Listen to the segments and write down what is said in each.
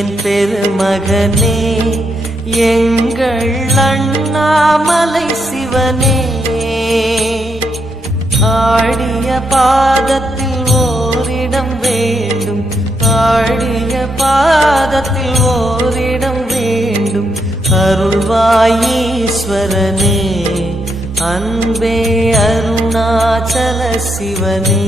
மலையின் பெருமகனே எங்கள் அண்ணாமலை சிவனே, ஆடிய பாதத்தில் ஓரிடம் வேண்டும், ஆடிய பாதத்தில் ஓரிடம் வேண்டும். அருள்வாயீஸ்வரனே அன்பே அருணாச்சல சிவனே.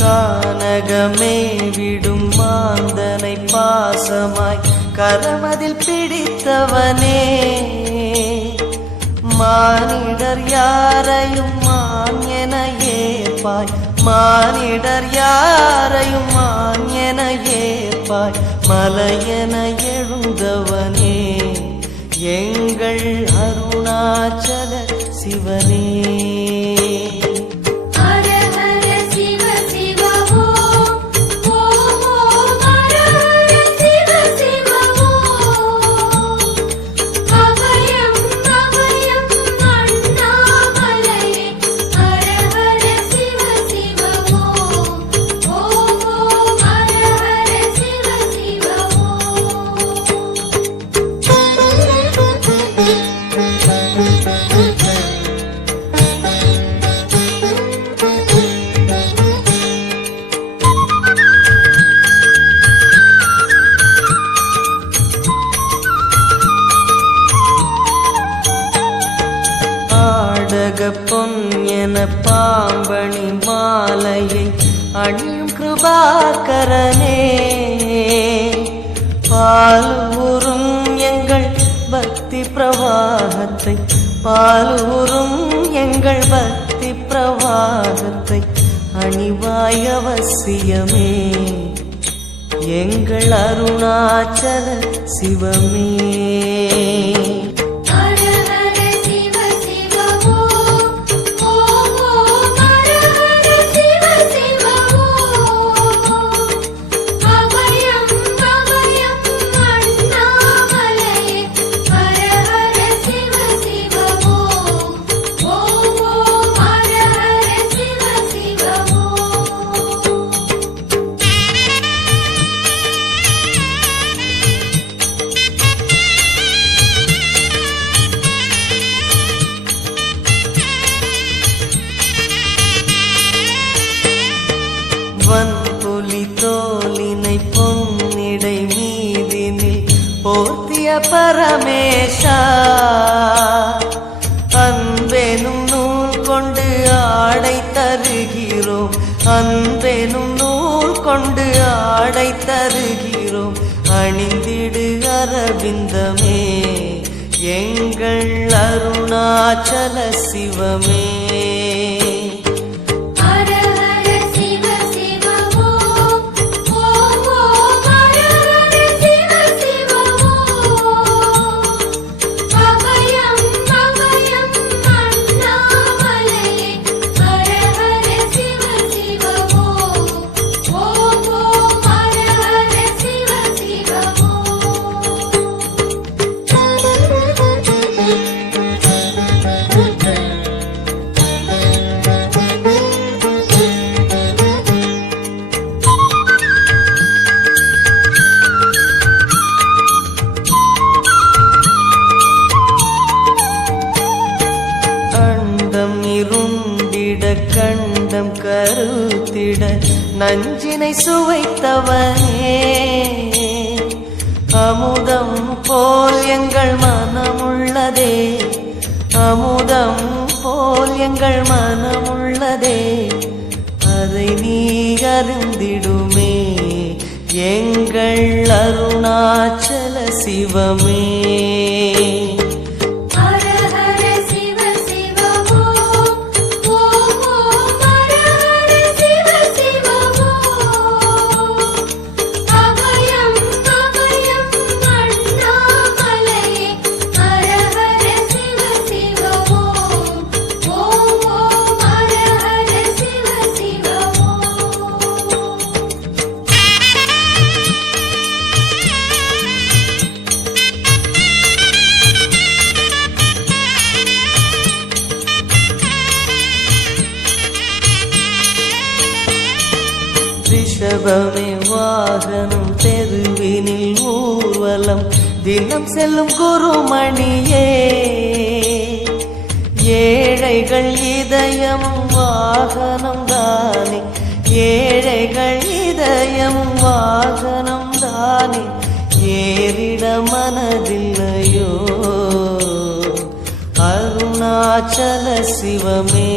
கானகமே விடும் மாந்தனை பாசமாய் கரமதில் பிடித்தவனே, மானிடர் யாரையும் மான் என ஏற்பாய், மானிடர் யாரையும் மான் என ஏற்பாய். மலையென எழுந்தவனே எங்கள் அருணாச்சல சிவனே. பொன் என பாம்பணி மாலையை அணியும் கிருபாகரனே, பாலூரும் எங்கள் பக்தி பிரவாகத்தை, பாலூரும் எங்கள் பக்தி பிரவாகத்தை அணிவாய் அவசியமே எங்கள் அருணாச்சல சிவமே. வன்புலி தோலினை பொன்னிடை மீதினில் போர்த்திய பரமேஷா, அன்பெனும் நூல் கொண்டு ஆடை தருகிறோம், அன்பெனும் நூல் கொண்டு ஆடை தருகிறோம். அணிந்திடு அரவிந்தமே எங்கள் அருணாச்சல சிவமே. கண்டம் கருத்திட நஞ்சினை சுவைத்தவனே, அமுதம் போல் எங்கள் மனமுள்ளதே, அமுதம் போல் எங்கள் மனமுள்ளதே. அதை நீ அருந்திடுமே எங்கள் அருணாச்சல சிவமே. ஹர ஹர சிவ சிவ ஓ ரிஷபமே வாகனம் தெருவினில் ஊர்வலம் தினம் செல்லும் குருமணியே ஏழைகள் இதயமும் வாகனம் தானே ஏழைகள் இதயமும் வாகனம் தானே ஏறிட மனதில்லையோ அருணாச்சல சிவமே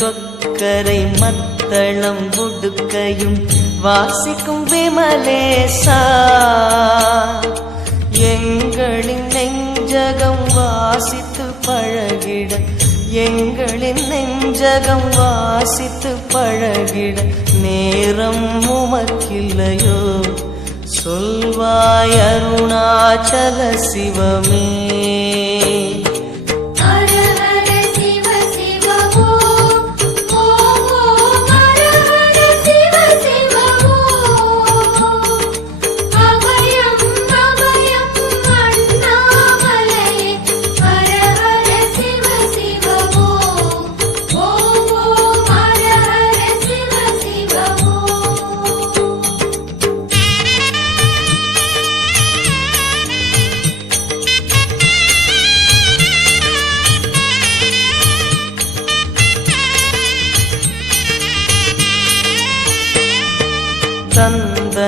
கொக்கரை மத்தளம் உடுக்கையும் வாசிக்கும் விமலேசா எங்களின் நெஞ்சகம் வாசித்து பழகிட எங்களின் நெஞ்சகம் வாசித்து பழகிட நேரம் உமக்கில்லையோ சொல்வாய் அருணாச்சல சிவமே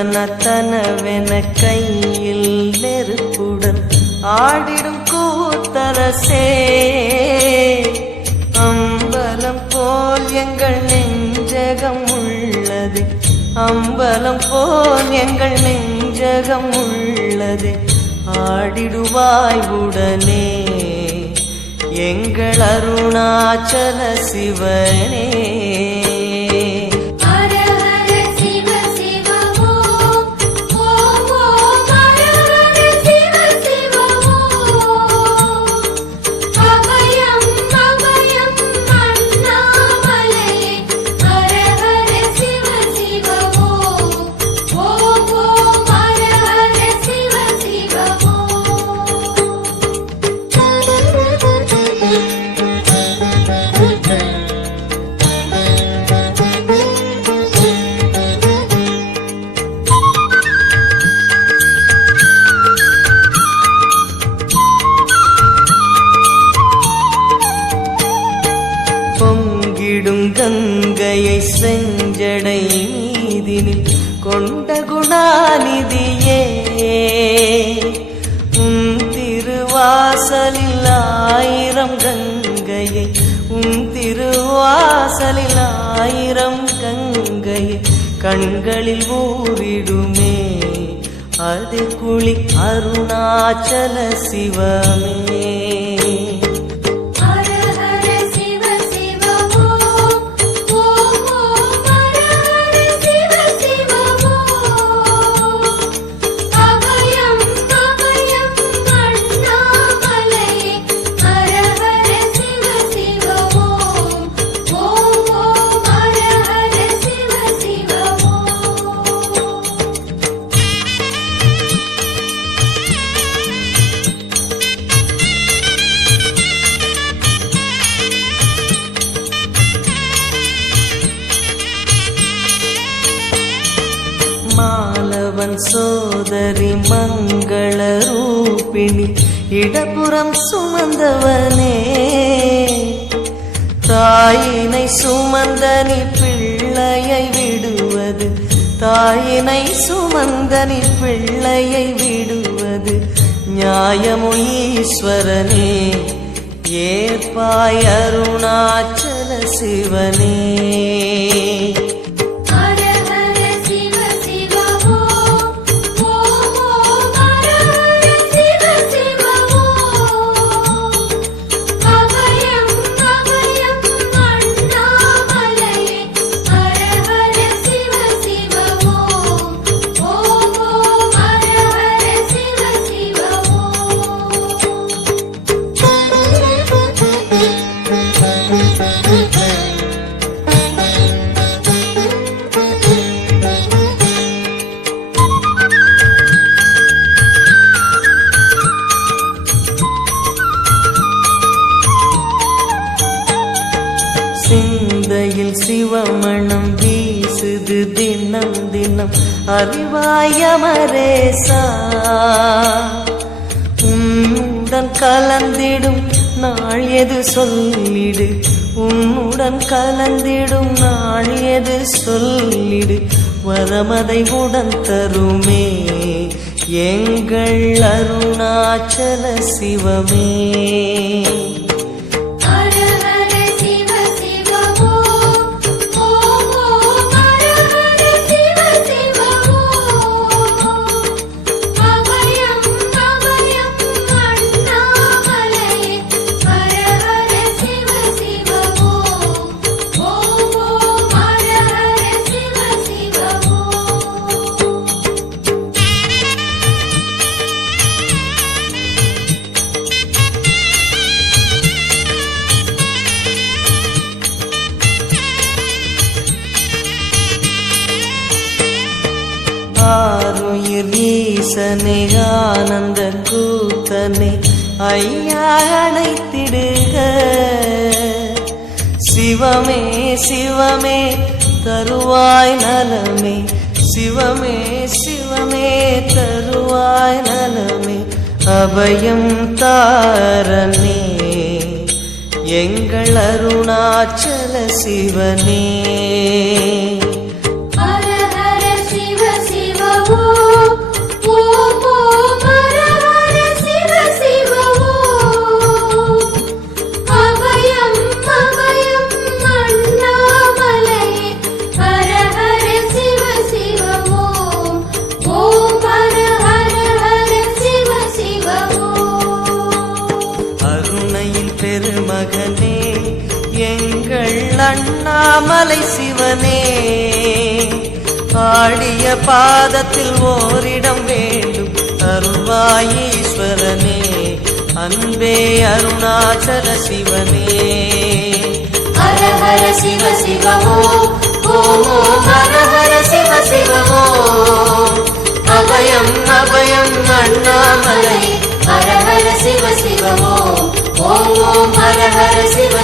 தந்தனத்தனவென கையில் நெருப்புடன் ஆடிடும் கூத்தரசே அம்பலம் போல் எங்கள் நெஞ்சகம் உள்ளது அம்பலம் போல் எங்கள் நெஞ்சகம் உள்ளது ஆடிடுவாய் உடனே எங்கள் அருணாச்சல சிவனே பொங்கிடும் கங்கையை செஞ்சடை மீதினில் கொண்ட குணாநிதியே உன் திருவாசலில் ஆயிரம் கங்கையை உன் திருவாசலில் ஆயிரம் கங்கையை கண்களில் ஊறிடுமே அது குளி அருணாச்சல சிவமே மாலவன் சோதரி மங்கள ரூபிணி இடப்புறம் சுமந்தவனே தாயினை சுமந்தனி பிள்ளையை விடுவது தாயினை சுமந்தனி பிள்ளையை விடுவது நியாயமோ ஈஸ்வரனே ஏற்பாய் அருணாச்சல சிவனே சிந்தையில் சிவமணம் வீசுது தினம் தினம் அறிவாயமரேசா. உன்னுடன் கலந்திடும் நாள் எது சொல்லிடு, உன்னுடன் கலந்திடும் நாள் எது சொல்லிடு, வரமதை உடன் தருமே எங்கள் அருணாச்சல சிவமே. ஆருயிர் ஈசனே ஆனந்த கூத்தனே ஐயா அழைத்திடுக. சிவமே சிவமே தருவாய் நலமே, சிவமே சிவமே தருவாய் நலமே, அபயம் தாரனே எங்கள் அருணாச்சல சிவனே. பெருமகனே எங்கள் அண்ணாமலை சிவனே, ஆடிய பாதத்தில் ஓரிடம் வேண்டும் அருள்வாயீஸ்வரனே, அன்பே அருணாச்சல சிவனே. ஹர ஹர சிவ சிவமோ ஓம் ஓம் ஹர ஹர சிவ சிவமோ, அபயம் அபயம் அண்ணாமலை, ஹர ஹர சிவ சிவமோ ஓம் ஓம் ஹர ஹர சிவ